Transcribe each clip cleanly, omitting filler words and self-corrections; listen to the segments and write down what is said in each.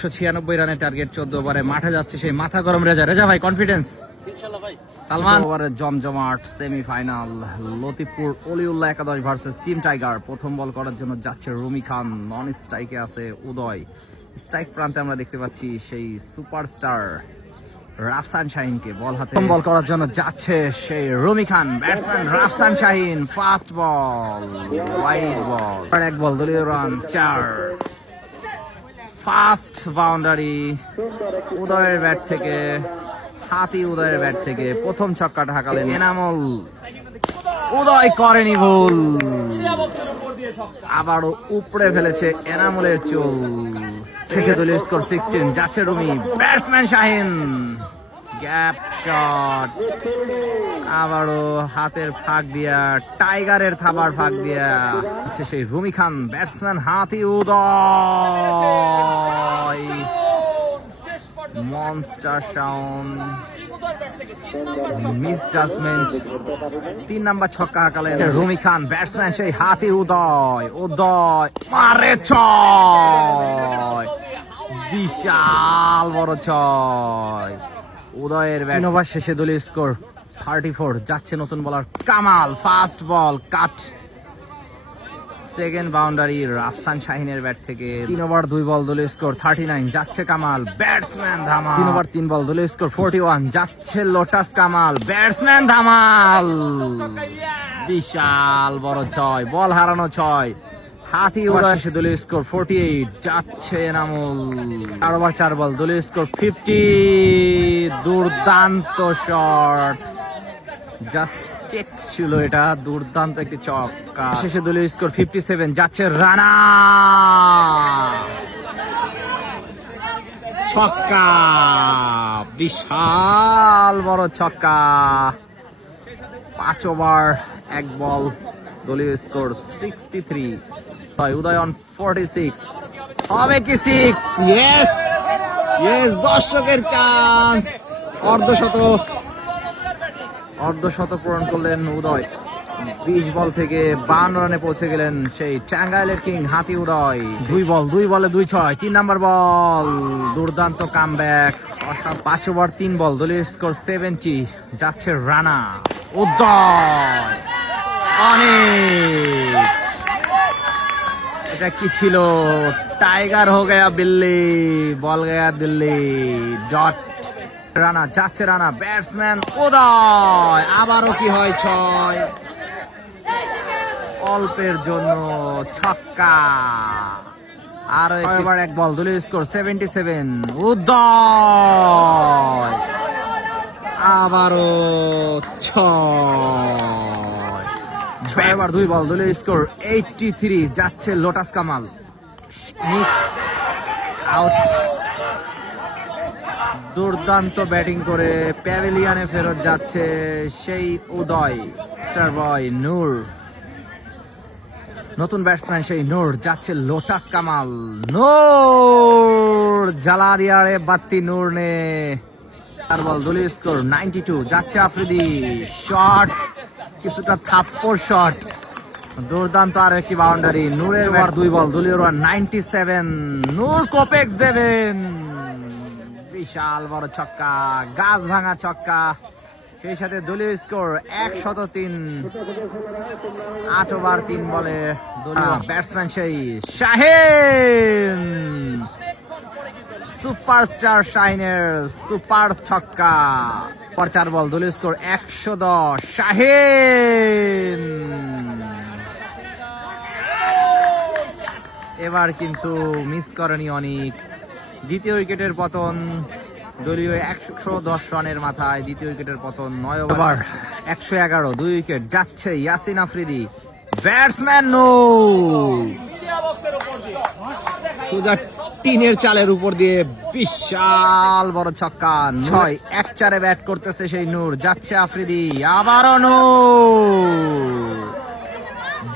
196 রানের টার্গেট 14 ওভারে মাঠে যাচ্ছে সেই মাথা গরম রেজা ভাই কনফিডেন্স ইনশাআল্লাহ ভাই। সালমান ওভারে জমজমাট সেমিফাইনাল লতিফপুর অলিউল্লাহ একাদশ ভার্সেস টিম টাইগার। প্রথম বল করার জন্য যাচ্ছে রুমি খান, নন স্ট্রাইকে আছে উদয়। স্ট্রাইক প্রান্তে আমরা দেখতে পাচ্ছি সেই সুপারস্টার রাফসান শাহিনকে বল হাতে। প্রথম বল করার জন্য যাচ্ছে সেই রুমি খান, ব্যাটসম্যান রাফসান শাহিন। ফাস্ট বল, ওয়াইড বল, এক বল, দলীয় রান 4। ফাস্ট বাউন্ডারি উদয়ের ব্যাট থেকে, হাতি উদয়ের ব্যাট থেকে প্রথম ছক্কাটা হাঁকালেন এনামুল। উদয় করেনি ভুল, আবারও উপড়ে ফেলেছে এনামুলের চুল। শেষে দলীয় স্কোর 16। যাচ্ছে Rumi, batsman Shahin, gap shot, আবারও হাতের ফাঁক দিয়া, টাইগারের থাবার ফাঁক দিয়া সেই রুমি খান, ব্যাটসম্যান হাতি Uday, monster sound, miss judgement. 3 number ছক্কা হাঁকালেন রুমি খান, ব্যাটসম্যান সেই হাতি উদয়। উদয় মারে 6, বিশাল বড় 6। উদয়ের ব্যাট। 3 ওভার শেষে দলীয় স্কোর 34। যাচ্ছে নতুন বোলার কামাল, ফাস্ট বল কাট, সেকেন্ড বাউন্ডারি রাফসান শাহিনের ব্যাট থেকে। 3 ওভার 2 বল, দলীয় স্কোর 39। যাচ্ছে কামাল, ব্যাটসম্যান ধামাল। 3 ওভার 3 বল, দলীয় স্কোর 41। যাচ্ছে লোটাস কামাল, ব্যাটসম্যান ধামাল, বিশাল বড় 6, বল হারানো 6। হাতি উদয় শেষে দলীয় স্কোর 48। যাচ্ছে এনামুল। 4 ওভার 4 বল, দলীয় স্কোর 50। দুর্দান্ত শট, জাস্ট চেক ছিল এটা, দুর্দান্ত একটি ছক্কা। শেষে দলীয় স্কোর 57। যাচ্ছে রানা, ছক্কা, বিশাল বড় ছক্কা। 5 ওভার 1 বল, দলীয় স্কোর 63। উদয় অন 46, হবে কি 6? ইয়েস ইয়েস, দর্শকের চান্স। অর্ধশত পূরণ করলেন উদয়। 20 বল থেকে 52 রানে পৌঁছে গেলেন সেই টাঙ্গাইলের কিং হাতি উদয়। 2 বলে 2-6, 3 নাম্বার বল, দুর্দান্ত কামব্যাক। 5 ওভার 3 বল, দলীয় স্কোর 70। যাচ্ছে রানা, উদয়, অনেক। এটা কি ছিল? টাইগার হো গয়া বিল্লি, বল গয়া দিল্লি, ডট। রানা, যাচ্ছে রানা, ব্যাটসম্যান উদয়, আবারও কি হয় 6, অল্পের জন্য ছক্কা। আর এবার 1 বল, দলীয় স্কোর 77। উদয়, আবারও 6 এবার 2 বল, দলীয় স্কোর 83। যাচ্ছে লোটাস কামাল, আউট। দুর্দান্ত ব্যাটিং করে প্যাভিলিয়নে ফেরত যাচ্ছে সেই উদয়। স্টার বয় নূর, নতুন ব্যাটসম্যান সেই নূর। যাচ্ছে লোটাস কামাল, নূর জালারিয়ারে বাত্তি নূর নে। 4 বল, দলীয় স্কোর 92। যাচ্ছে আফ্রিদি, শট, কিছুটা থাপ্পড় শট, দুর্দান্ত আর একটি বাউন্ডারি। নূরের 2 বল, দলীয় রান 97। নূর কোপেক্স দেবেন, বিশাল বড় ছক্কা, গাছ ভাঙা ছক্কা। সেই সাথে দলীয় স্কোর 103। 8 ওভার 3 বলে ব্যাটসম্যান সেই শাহিন, সুপারস্টার শাহিনের সুপার ছক্কা। 4 বল, দলীয় স্কোর 110। শাহিন এবার কিন্তু মিস করেনি অনেক। দ্বিতীয় উইকেটের পতন, দলীয় 110 রানের মাথায় দ্বিতীয় উইকেটের পতন। 9 ওভার 111, 2 উইকেট। যাচ্ছে ইয়াসিন আফ্রিদি, ব্যাটসম্যান সোজা টিনের চালের উপর দিয়ে বিশাল বড় ছক্কা। 6, 1-4 ব্যাট করতেছে সেই নূর। যাচ্ছে আফ্রিদি, আবারও নূর,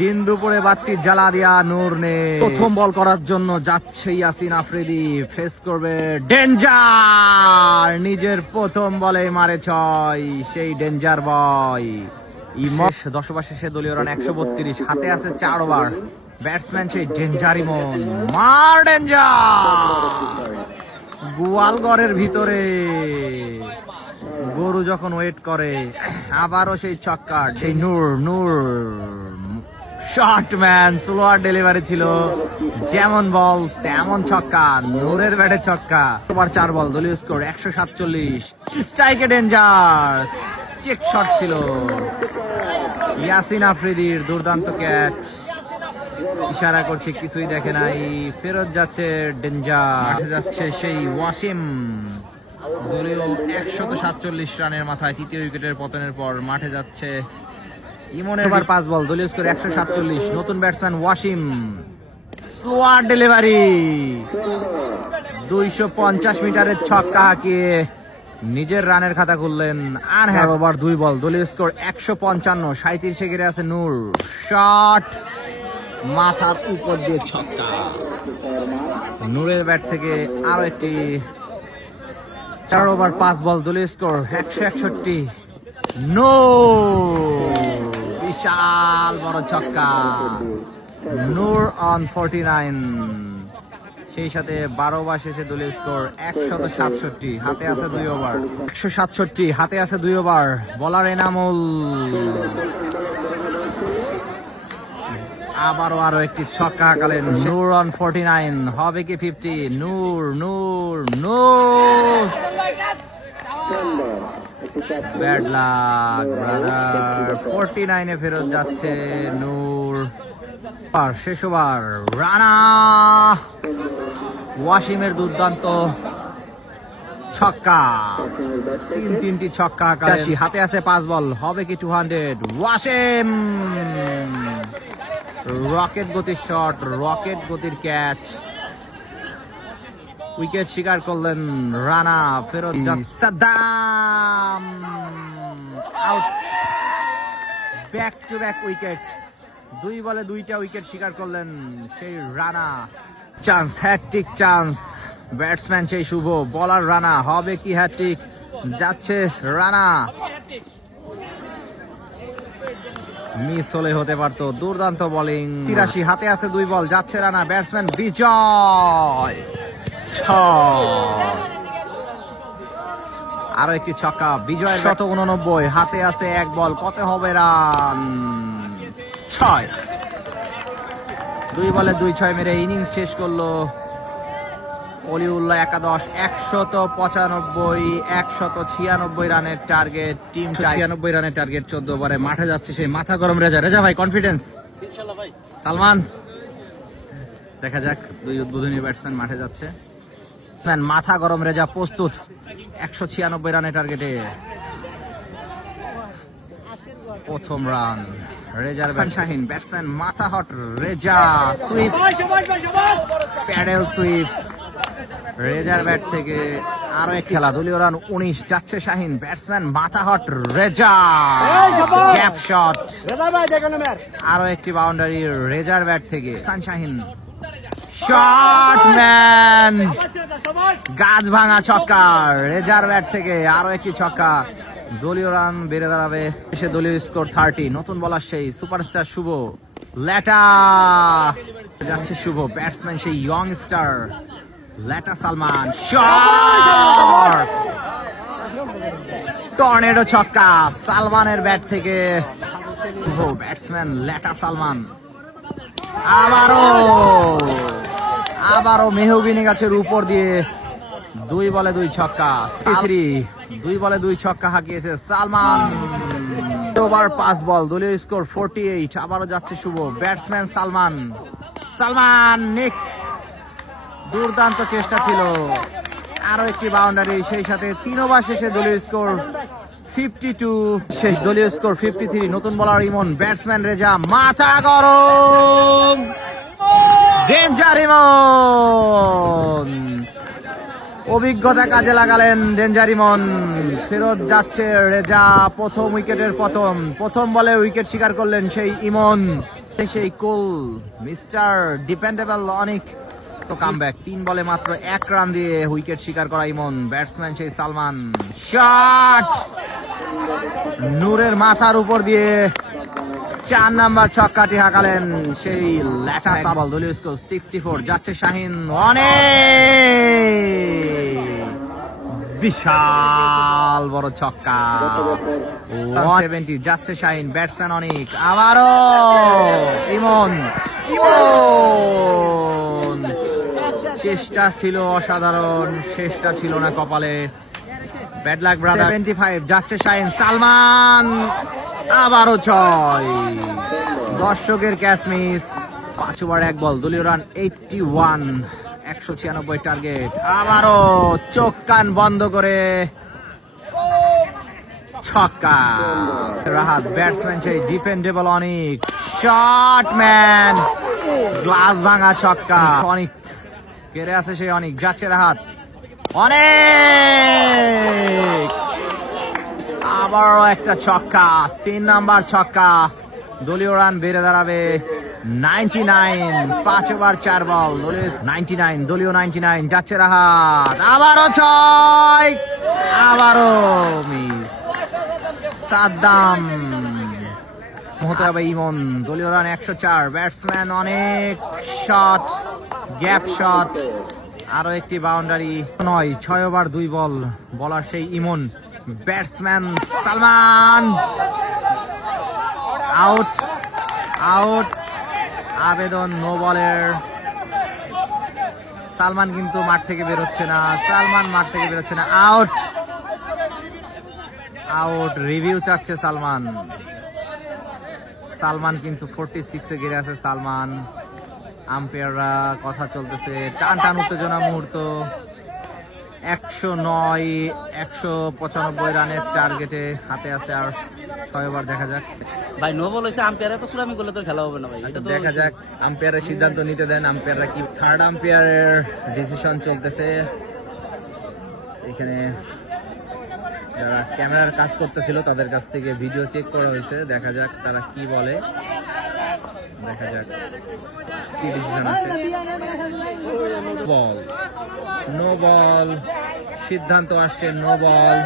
দিন দুপুরে বাতি জ্বালা দিয়া নূর নে। প্রথম বল করার জন্য যাচ্ছে ইয়াসিন আফ্রিদি, ফেস করবে ডেঞ্জার। নিজের প্রথম বলে মারে 6, সেই ডেঞ্জার বয়। 10 ওভার শেষে দলীয় রান 132। হাতে আছে 4 ওভার। ব্যাটসম্যান সেই ডেঞ্জার ইমন, মার ডেঞ্জার। গোয়ালঘরের ভিতরে গরু যখন ওয়েট করে, আবারও সেই ছক্কা, সেই নূর শর্ট ম্যান, স্লোয়ার ডেলিভারি ছিল, যেমন বল তেমন ছক্কা, নূরের ব্যাটে ছক্কা। ওভার 4 বল, দলীয় স্কোর 147। স্ট্রাইকে ডেঞ্জার, চেক শট ছিল ইয়াসিন আফ্রিদির, দুর্দান্ত ক্যাচ। ইশারা করছে, কিছুই দেখে নাই, ফেরত যাচ্ছে ডেঞ্জার, যাচ্ছে সেই ওয়াসিম। দলীয় 147 রানের মাথায় তৃতীয় উইকেটের পতনের পর মাঠে যাচ্ছে ইমনের। এবার 5 বল, দলীয় স্কোর 147। নতুন ব্যাটসম্যান ওয়াসিম, স্লোয়ার ডেলিভারি, 250 মিটারের ছক্কা হাঁকিয়ে নিজের রানের খাতা খুললেন। আর হ্যাঁ, ওভার 2 বল, দলীয় স্কোর 155। 37-এ গিরে আছে নূর, শট মাথার উপর দিয়ে ছক্কা। নূরের ব্যাট থেকে আরো একটি 4 ওভার 5 বল, দলীয় স্কোর 161। বিশাল বড় ছক্কা, নূর অন 49। সেই সাথে 12 ওভার শেষে দলীয় স্কোর 167। হাতে আছে 2 ওভার, 167 হাতে আছে 2 ওভার। বলার এনামুল, আবারও আরো একটি ছক্কা হাঁকালেন। নূর অন 49, হবে কি 50? নূর নূর নূর, ব্যাড লাক ব্রাদার। 49-এ ফেরত যাচ্ছে নূর। শেষ ওভার, রানা ওয়াসিমের দুর্দান্ত ছক্কা, 3টি ছক্কা হাঁকালেন। হাতে আছে 5 বল, হবে কি 200? ওয়াসিম, রকেট গতির শট, রকেট গতির ক্যাচ, উইকেট শিকার করলেন রানা। ফেরত Saddam, out, back to back wicket, 2 বলে 2টা উইকেট শিকার করলেন সেই Rana. Chance, hat trick chance, batsman সেই শুভ, বলার রানা, হবে কি হ্যাটট্রিক? যাচ্ছে রানা, মিস হলে হতে পারতো। দুর্দান্ত বোলিং, 83। হাতে আছে 2 বল, যাচ্ছে রানা, ব্যাটসম্যান বিজয়, আরো একটি ছক্কা, বিজয়ের 189। হাতে আছে 1 বল, কত হবে রান? 6। 2 বলে 2-6 মেরে ইনিংস শেষ করলো অলিউল্লাহ একাদশ। 195 রানের টার্গেট, টিম 96 রানের টার্গেট 14 ওভারে। মাঠে যাচ্ছে সেই মাথা গরম রেজা। রেজা ভাই, কনফিডেন্স? ইনশাআল্লাহ ভাই। সালমান, দেখা যাক, 2 উদ্বোধনী ব্যাটসম্যান মাঠে যাচ্ছে। মাথা গরম রেজা প্রস্তুত 196 রানের টার্গেটে। প্রথম রান রেজার, শাহিন ব্যাটসম্যান, মাথা hot Reza, sweep, paddle sweep রেজার ব্যাট থেকে। আরো এক খেলা, দলীয় রান 19, যাচ্ছে শাহিন, ব্যাটসম্যান মাথা হট রেজা, গ্যাপ শট, আরো একটি বাউন্ডারি রেজার ব্যাট থেকে। শাহিন, শট ম্যান, গাছ ভাঙা ছক্কা রেজার ব্যাট থেকে। আরো একটি ছক্কা, দলীয় রান বেড়ে দাঁড়াবে। এসে দলীয় স্কোর 30। নতুন বলার সেই সুপারস্টার শুভ, ল্যাটা, যাচ্ছে শুভ, ব্যাটসম্যান সেই ইয়ং স্টার ল্যাটা সালমান, শট, টর্নেডো ছক্কা সালমানের ব্যাট থেকে। ব্যাটসম্যান ল্যাটা সালমান, আবারও মেহগিনি গাছের উপর দিয়ে 2 বলে 2 ছক্কা। 2 বলে 2 ছক্কা হাঁকিয়েছে সালমান। ওভার 5 বল, দলীয় স্কোর 48। আবারও যাচ্ছে শুভ, ব্যাটসম্যান সালমান নিক, দুর্দান্ত চেষ্টা ছিল, আরো একটি বাউন্ডারি। সেই সাথে 3 ওভার শেষে দলীয় স্কোর 52, শেষ দলীয় স্কোর 53। নতুন বলার ইমন, ব্যাটসম্যান রেজা, মাথা গরম, ডেঞ্জার ইমন, অভিজ্ঞতা কাজে লাগালেন ডেঞ্জার ইমন। ফেরত যাচ্ছে রেজা, প্রথম উইকেটের প্রথম বলে উইকেট শিকার করলেন সেই ইমন, সেই কুল মিস্টার ডিপেন্ডেবল অনেক তো কামব্যাক। 3 বলে মাত্র 1 রান দিয়ে উইকেট শিকার করা ইমন। ব্যাটসম্যান সেই সালমান, শট, নূরের মাথার উপর দিয়ে 4 নাম্বার ছক্কাটি হাঁকালেন সেই ল্যাটা সাবল। দলীয় স্কোর 64, যাচ্ছে শাহিন, অনেক বিশাল বড় ছক্কা। 170 যাচ্ছে শাহিন, ব্যাটসম্যান অনেক, আবারও ইমন। চেষ্টা ছিল অসাধারণ, শেষটা ছিল না কপালে। Bad luck brother. 75 যাচ্ছে শাহিন, সালমান আবারও 6। দর্শকের ক্যাচ মিস। 5 ওভার 1 বল, দলীয় রান 81, 196 টার্গেট। আবারও চোখ কান বন্ধ করে ছক্কা। রাহাত ব্যাটসম্যান সেই ডিপেন্ডেবল অনেক, শট ম্যান, গ্লাস ভাঙা ছক্কা। অনেক কেড়ে আছে সেই অনেক, যাচ্ছে রাহাত, অনেক আবারও একটা ছক্কা, 3 নাম্বার ছক্কা। দলীয় রান বেড়ে দাঁড়াবে 99, 5 ওভার 4 বল, 99, দলীয় 99। যাচ্ছে রাহাত, আবারও 6, আবারও মিস। সাদ্দাম হতে হবে ইমন, দলীয় রান 104, ব্যাটসম্যান অনেক, শট, গ্যাপ শট, আরো একটি বাউন্ডারি। 6 ওভার 2 বল, বলার সেই ইমন, ব্যাটসম্যান সালমান, আউট, আউট। আবেদন নো বলের। সালমান কিন্তু মাঠ থেকে বেরোচ্ছে না, সালমান মাঠ থেকে বেরোচ্ছে না, আউট, আউট। রিভিউ চাচ্ছে সালমান। সালমান কিন্তু 46-এ গিরে আছে সালমান। আম্পায়াররা কথা চলতেছে, টান টান উত্তেজনা মুহূর্ত। 109, 195 রানের টার্গেটে হাতে আছে আর 6 ওভার। দেখা যাক ভাই, নো বল হইছে, আম্পায়ারে তো সুরামি করলে তো খেলা হবে না ভাই। এটা তো দেখা যাক, আম্পায়ারের সিদ্ধান্ত নিতে দেন, আম্পায়াররা কি। থার্ড আম্পায়ারের ডিসিশন চলতেছে এখানে। যারা ক্যামেরার কাজ করতেছিল তাদের কাছ থেকে ভিডিও চেক করা হয়েছে, দেখা যাক তারা কি বলে, দেখা যাক কি ডিসিশন আছে। বল, নো বল, সিদ্ধান্ত আসছে নো বল।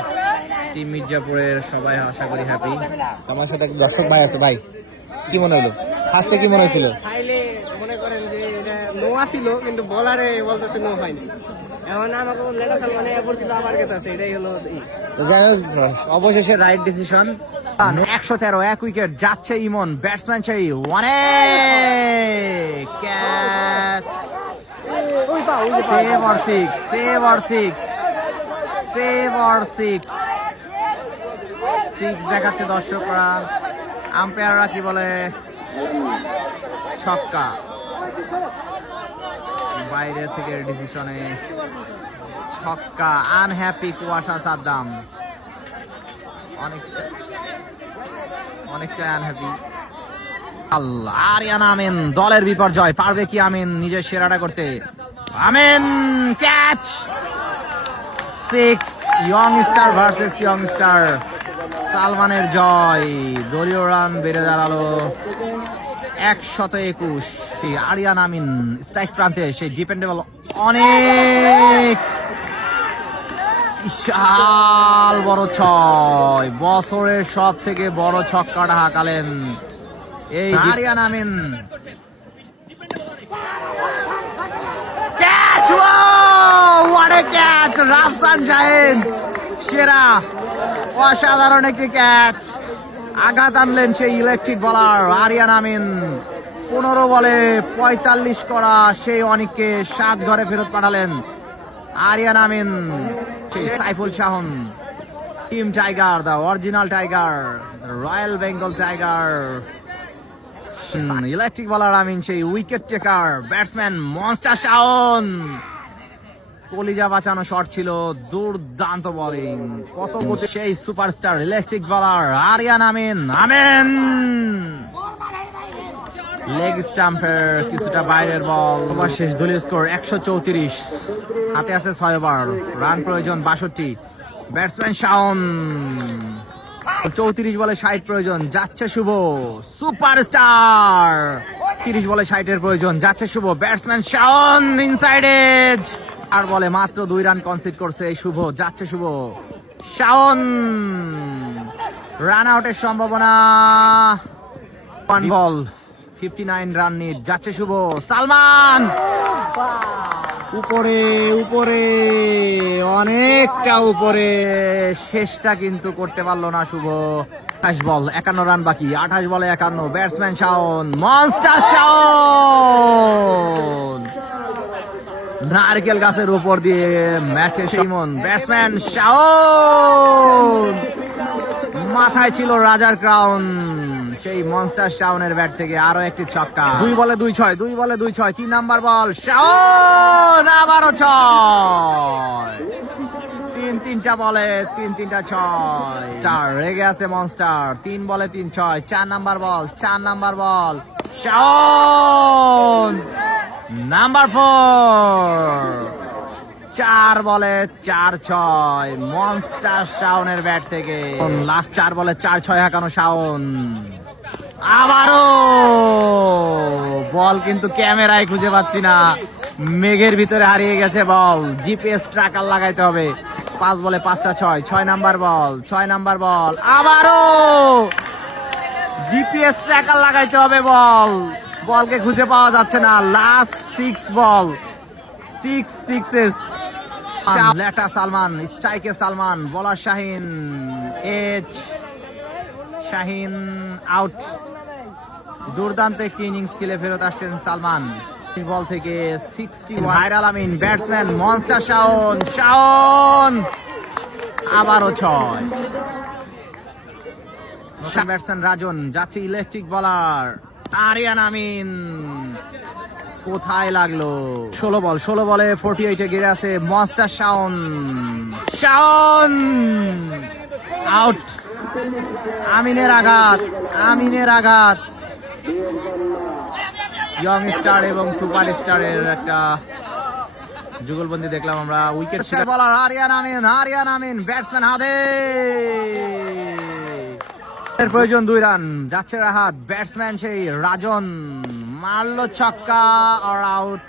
টিম মির্জাপুরের সবাই আশা করি হ্যাপি। আমার সাথে দর্শক ভাই আছে, ভাই কি মনে হলো ফার্স্টে, কি মনে হয়েছিল? ফাইলে মনে করেন যে এটা নো আসিল, কিন্তু বলারে বলতেছে নো হয়নি। এখন আমাকে লেটা সালমানে পড়ছিল, আবার গেছে আছে, এটাই হলো। তো যাই হোক, অবশেষে রাইট ডিসিশন। 113, 1 উইকেট, যাচ্ছে ইমন, ব্যাটসম্যান সেই অনেক, catch, save or 6, save or 6, save or 6 দেখাচ্ছে দর্শকরা। আম্পায়াররা কি বলে? ছক্কা। বাইরে থেকে ডিসিশনে ছক্কা। আনহ্যাপি কুয়াশা সাদ্দাম, অনেকটা আনহ্যাপি। আল্লাহ, আরিয়ান আমিন দলের বিপর্যয়, পারবে কি আমিন নিজের সেরাটা করতে? Amin, catch, 6। Young star versus young star, সালমানের জয়। দলীয় রান বেড়ে দাঁড়ালো 121। আরিয়ান আমিন স্ট্রাইক প্রান্তে, সেই ডিপেন্ডেবল অনেক, বিশাল বড় 6, বছরের সব থেকে বড় ছক্কাটা হাঁকালেন এই Ariyan Amin. Catch, what a catch! Rafsan Shahin সেরা, অসাধারণ একটি ক্যাচ। আঘাত আনলেন সেই ইলেকট্রিক বলার আরিয়ান আমিন। 15 বলে 45 করা সেই অনেককে সাজঘরে ফেরত পাঠালেন আরিয়ান আমিন। সেই Saiful Shahan, team tiger, the original tiger, royal Bengal tiger. Electric বলার আমিন সেই wicket taker, batsman monster Shahan. কলিজা বাঁচানো শট ছিল, দুর্দান্ত বোলিং, কত গতি সেই সুপারস্টার ইলেকট্রিক বলার আরিয়ান আমিন। আমিন লেগ স্টাম্পের কিছুটা বাইরের বল। শেষ দলীয় স্কোর 134, হাতে আছে 6 ওভার, রান প্রয়োজন 62। ব্যাটসম্যান শাওন, 34 বলে 60 প্রয়োজন, যাচ্ছে শুভ, সুপারস্টার। 30 বলে 60-এর প্রয়োজন, যাচ্ছে Shuvo, batsman Shaon, inside edge. আর বলে মাত্র 2 রান কনসিড করছে এই শুভ, যাচ্ছে শুভ, শাওন। রান আউটের সম্ভাবনা, 1 বল, 59 রান নিড, যাচ্ছে শুভ, সালমান উপরে উপরে, অনেকটা উপরে, শেষটা কিন্তু করতে পারলো না শুভ। 28 বল 51 রান বাকি, 28 বলে 51। ব্যাটসম্যান শাওন, মনস্টার শাওন নারকেল গাছের উপর দিয়ে ম্যাচে সিমন। ব্যাটসম্যান শাওন, মাথায় ছিল রাজার ক্রাউন। সেই মনস্টার শাওনের ব্যাট থেকে আরো একটি ছক্কা। 2 বলে 2 6, 2 বলে 2 6, 3 নাম্বার বল। শাওন আবারও 6। 3-3টা বলে 3-3টা 6। স্টার রেগে আছে মনস্টার। 3 বলে 3 6, 4 নাম্বার বল, 4 নাম্বার বল। শাওন নাম্বার 4। 4 বলে 4 6, মনস্টার শাওনের ব্যাট থেকে। লাস্ট 4 বলে 4 6 হাঁকানো শাওন। আবারও বল কিন্তু ক্যামেরায় খুঁজে পাচ্ছি না, মেঘের ভিতরে হারিয়ে গেছে বল। জিপিএস ট্র্যাকার লাগাইতে হবে। 5 বলে 5টা 6, 6 নাম্বার বল, 6 নাম্বার বল। আবারও জিপিএস ট্র্যাকার লাগাইতে হবে বল, বলকে খুঁজে পাওয়া যাচ্ছে না। লাস্ট 6 বল, 6 সিক্সেস। লেটা সালমান, স্ট্রাইকে সালমান, বলার শাহিন। Age Shahin out. দুর্দান্ত একটি ইনিংস খেলে ফেরত আসছেন সালমান। বল থেকে 60। ভাইরাল আমিন, ব্যাটসম্যান মনস্টার শাওন। শাওন আবারও 6। ব্যাটসম্যান রাজন যাচ্ছে ইলেকট্রিক বলার। আরিয়ান আমিন কোথায় লাগলো? 16 বলে 48 গিরে আছে মনস্টার শাওন। শাওন আউট। আমিনের আঘাত, আমিনের আঘাত। ইয়ং স্টার এবং সুপার স্টারের একটা যুগলবন্দি দেখলাম আমরা। উইকেট বলার আরিয়ান আমিন, আরিয়ান আমিন। ব্যাটসম্যান হাতে প্রয়োজন 2 রান। যাচ্ছে রাহাত, ব্যাটসম্যান সেই রাজন মারলো ছক্কা। অর আউট,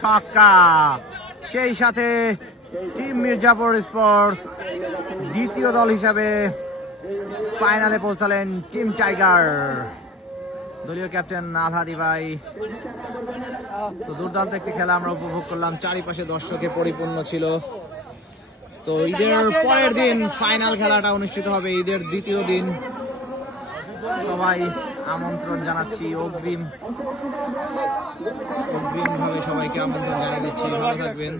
ছক্কা। সেই সাথে টিম মির্জাপুর স্পোর্টস দ্বিতীয় দল হিসাবে ফাইনালে পৌঁছালেন টিম টাইগার। দলীয় ক্যাপ্টেন আলহাদি ভাই। তো দুর্দান্ত একটি খেলা আমরা উপভোগ করলাম, চারিপাশে দর্শকে পরিপূর্ণ ছিল। তো ঈদের পরের দিন ফাইনাল খেলাটা অনুষ্ঠিত হবে, ঈদের দ্বিতীয় দিন। সবাই আমন্ত্রণ জানাচ্ছি, অগ্রিম ভাবে সবাইকে আমন্ত্রণ জানিয়ে দিচ্ছি। ভালো থাকবেন।